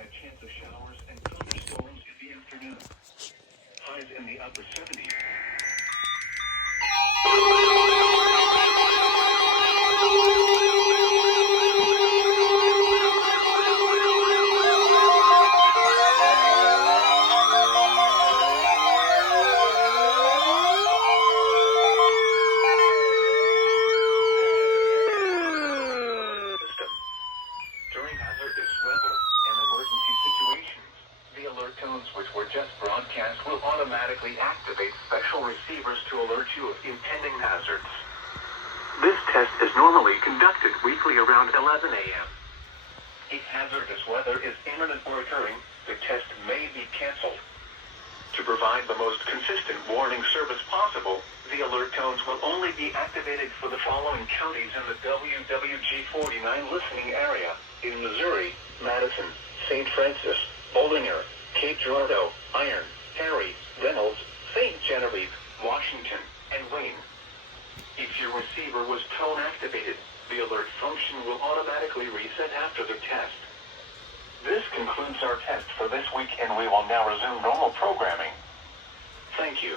a chance of showers and thunderstorms in the afternoon. Highs in the upper 70s. During hazardous weather and emergency situations, the alert tones which were just broadcast will automatically activate special receivers to alert you of impending hazards. This test is normally conducted weekly around 11 a.m. If hazardous weather is imminent or occurring, the test may be canceled. To provide the most consistent warning service possible, the alert tones will only be activated for the following counties in the WWG49 listening area: in Missouri, Madison, St. Francis, Bollinger, Cape Girardeau, Iron, Perry, Reynolds, St. Genevieve, Washington, and Wayne. If your receiver was tone activated, the alert function will automatically reset after the test. This concludes our test for this week, and we will now resume normal programming. Thank you.